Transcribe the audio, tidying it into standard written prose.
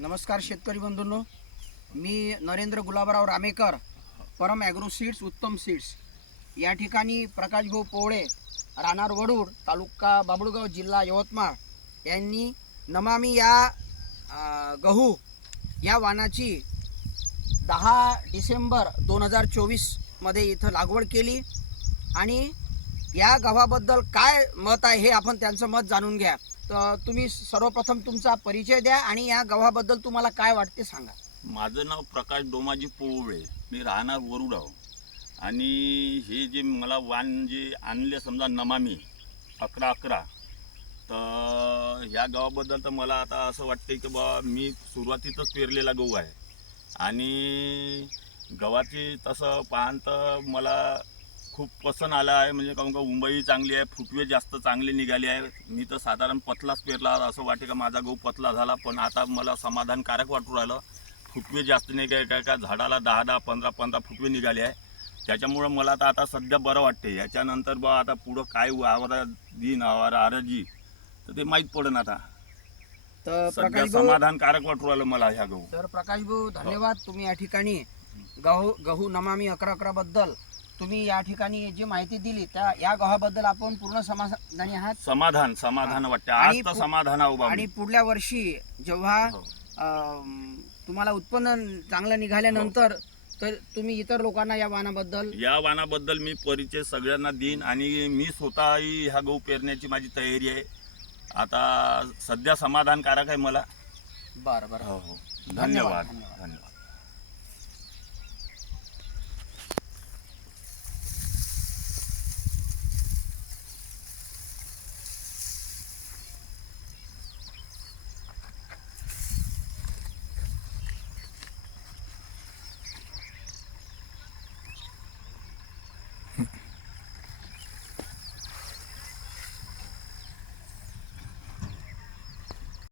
नमस्कार शेतकरी बंधूंनो, मी नरेंद्र गुलाबराव रामेकर, परम ॲग्रो सीड्स, उत्तम सीड्स या ठिकाणी प्रकाशभाऊ पोवळे, राहणार वडूर, तालुका बाबुळगाव, जिल्हा यवतमाळ यांनी नमामी या गहू या वाणाची 10 डिसेंबर 2024 मध्ये इथं लागवड केली आणि या गव्हाबद्दल काय मत आहे हे आपण त्यांचं मत जाणून घ्या. तर तुम्ही सर्वप्रथम तुमचा परिचय द्या आणि या गव्हाबद्दल तुम्हाला काय वाटते सांगा. माझं नाव प्रकाश डोमाजी पोवळे, मी राहणार वरुडाव. आणि हे जे मला वाण जे आणले समजा नमामी 11-11, तर ह्या गावाबद्दल तर मला आता असं वाटते की बा मी सुरुवातीतच पेरलेला गहू आहे आणि गव्हाची तसं पाहन तर मला खूप पसंत आला आहे. म्हणजे काहून का उंबई चांगली आहे, फुटवे जास्त चांगले निघाले आहे. मी तर साधारण पतलाच पेरला, असं वाटे का माझा गहू पतला झाला, पण आता मला समाधानकारक वाटू राहिलं. फुटवे जास्त निघाले का झाडाला 10-10, 15-15 फुटवे निघाले आहे. त्याच्यामुळं मला तर आता सध्या बरं वाटते. याच्यानंतर बा आता पुढं काय आवारा दिन आरजी तर ते माहीत पडेल. आता तर सध्या समाधानकारक वाटू राहिलं मला ह्या गहू. तर प्रकाशभाऊ धन्यवाद. तुम्ही या ठिकाणी गहू नमामी 11-11 बद्दल तुम्ही या ठिकाणी जी माहिती दिली त्या या गव्हाबद्दल आपण पूर्ण समाधानी आहात. समाधान वाटते. आज तर समाधान आहे. आणि पुढल्या वर्षी जेव्हा तुम्हाला उत्पन्न चांगलं निघाल्यानंतर तर तुम्ही इतर लोकांना या वाणाबद्दल मी परिचय सगळ्यांना देईन आणि मी स्वतःही ह्या गहू पेरण्याची माझी तयारी आहे. आता सध्या समाधानकारक आहे मला. बरं. हो, धन्यवाद.